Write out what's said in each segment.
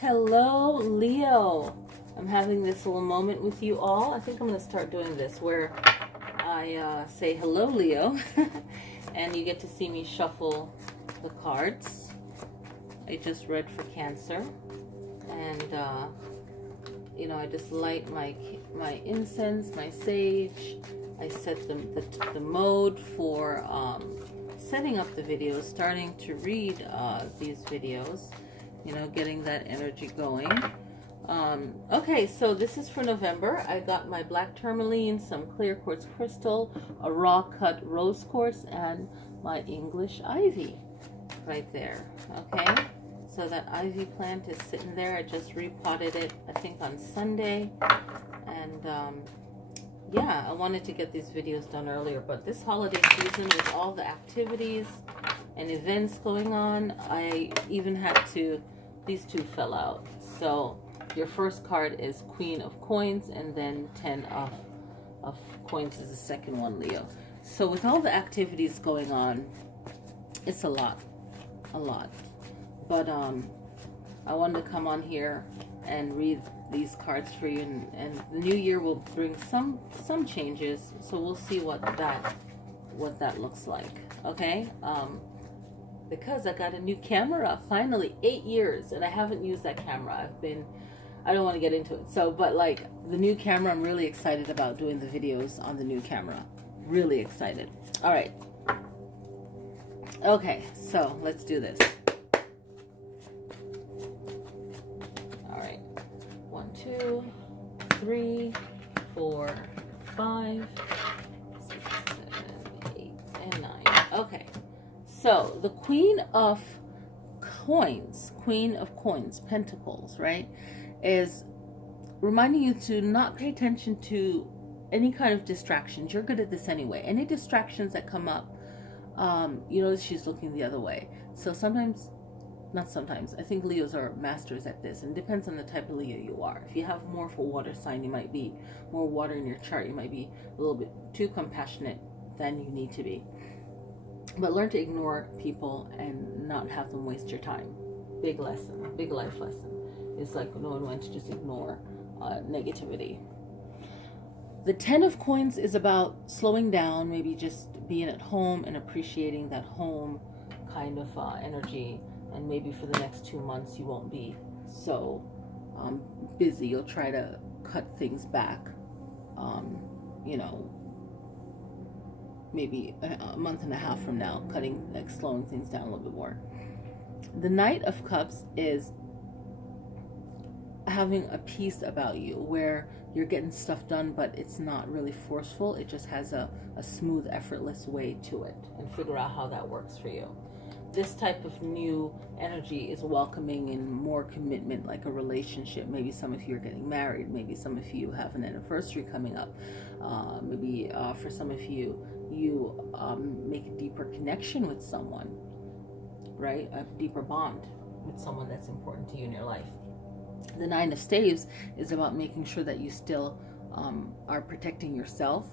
Hello, Leo. I'm having this little moment with you all. I think I'm going to start doing this where I say hello, Leo, and you get to see me shuffle the cards. I just read for Cancer, and I just light my incense, my sage. I set the mode for setting up the videos, starting to read these videos. Getting that energy going. Okay, so this is for November. I got my black tourmaline, some clear quartz crystal, a raw cut rose quartz, and my English ivy right there. Okay, so that ivy plant is sitting there. I just repotted it, I think, on Sunday. And yeah, I wanted to get these videos done earlier, but this holiday season with all the activities and events going on, I even had to, these two fell out. So your first card is Queen of Coins, and then 10 of Coins is the second one, Leo. So with all the activities going on, it's a lot. But I wanted to come on here and read these cards for you, and the new year will bring some changes. So we'll see what that looks like. Okay. Because I got a new camera, finally, 8 years, and I haven't used that camera. I don't want to get into it. So, but like the new camera, I'm really excited about doing the videos on the new camera. Really excited. All right. Okay, so let's do this. All right. 1, 2, 3, 4, 5, 6, 7, 8, and 9. Okay. So the Queen of Coins, Pentacles, right, is reminding you to not pay attention to any kind of distractions. You're good at this anyway. Any distractions that come up, she's looking the other way. So not sometimes, I think Leos are masters at this, and it depends on the type of Leo you are. If you have more of a water sign, you might be more water in your chart. You might be a little bit too compassionate than you need to be. But learn to ignore people and not have them waste your time. Big lesson, big life lesson. It's like knowing when to just ignore negativity. The 10 of Coins is about slowing down, maybe just being at home and appreciating that home kind of energy. And maybe for the next 2 months, you won't be so busy. You'll try to cut things back, maybe a month and a half from now, slowing things down a little bit more. The Knight of Cups is having a peace about you where you're getting stuff done, but it's not really forceful. It just has a smooth, effortless way to it, and figure out how that works for you. This type of new energy is welcoming in more commitment, like a relationship. Maybe some of you are getting married. Maybe some of you have an anniversary coming up. Maybe for some of you, make a deeper connection with someone, right? A deeper bond with someone that's important to you in your life. The 9 of Staves is about making sure that you still are protecting yourself,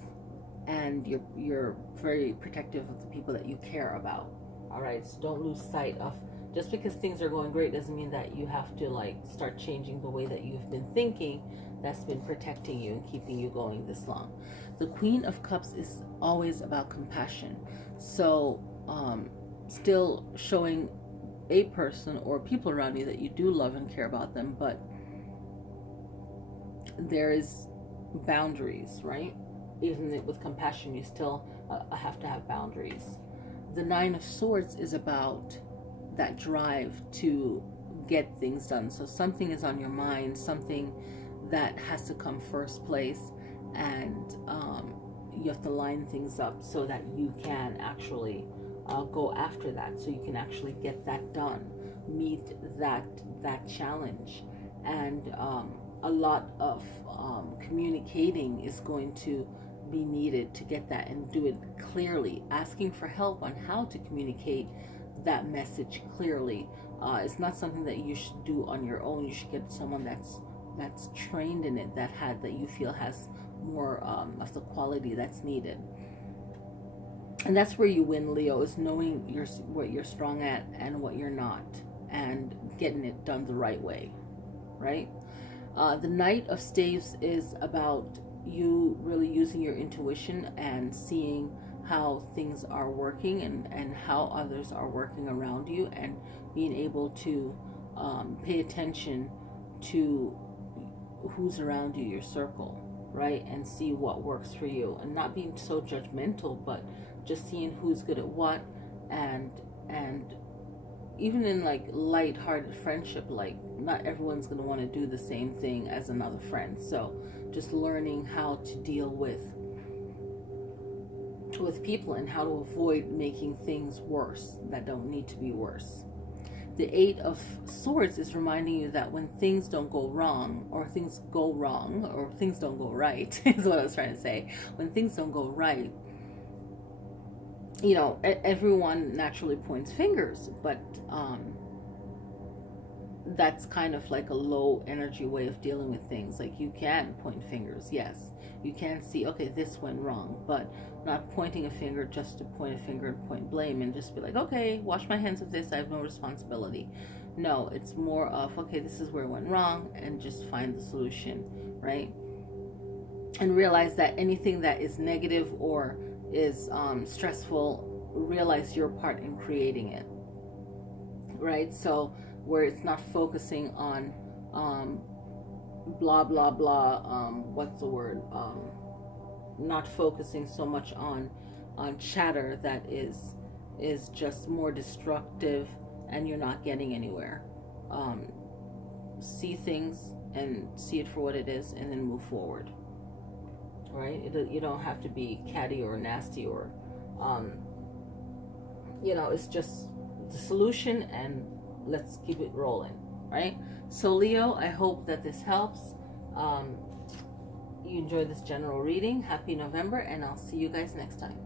and you're very protective of the people that you care about. All right, so don't lose sight of, just because things are going great doesn't mean that you have to start changing the way that you've been thinking that's been protecting you and keeping you going this long. The Queen of Cups is always about compassion. So still showing a person or people around you that you do love and care about them, but there is boundaries, right? Even with compassion, you still have to have boundaries. The 9 of Swords is about that drive to get things done. So something is on your mind, something that has to come first place, and you have to line things up so that you can actually go after that, so you can actually get that done, meet that challenge. And a lot of communicating is going to be needed to get that, and do it clearly. Asking for help on how to communicate that message clearly is not something that you should do on your own. You should get someone that's trained in it, that you feel has more of the quality that's needed. And that's where you win, Leo, is knowing what you're strong at and what you're not, and getting it done the right way. right? The Knight of Staves is about you really using your intuition and seeing how things are working, and how others are working around you, and being able to pay attention to who's around you, your circle, right? And see what works for you, and not being so judgmental, but just seeing who's good at what. And even in like light-hearted friendship, like not everyone's going to want to do the same thing as another friend. So just learning how to deal with people, and how to avoid making things worse that don't need to be worse. The Eight of Swords is reminding you that when things don't go wrong, or things go wrong, or things don't go right, is what I was trying to say. When things don't go right, you know, everyone naturally points fingers, but that's kind of like a low energy way of dealing with things. Like, you can point fingers, yes. You can see, okay, this went wrong, but not pointing a finger just to point a finger and point blame and just be like, okay, wash my hands of this, I have no responsibility. No, it's more of, okay, this is where it went wrong, and just find the solution, right? And realize that anything that is negative or is stressful, realize your part in creating it, right? So where it's not focusing on blah blah blah, what's the word, not focusing so much on chatter that is just more destructive, and you're not getting anywhere. See things and see it for what it is, and then move forward, right? You don't have to be catty or nasty, or you know, it's just the solution, and let's keep it rolling, right? So Leo, I hope that this helps. You enjoyed this general reading. Happy November, and I'll see you guys next time.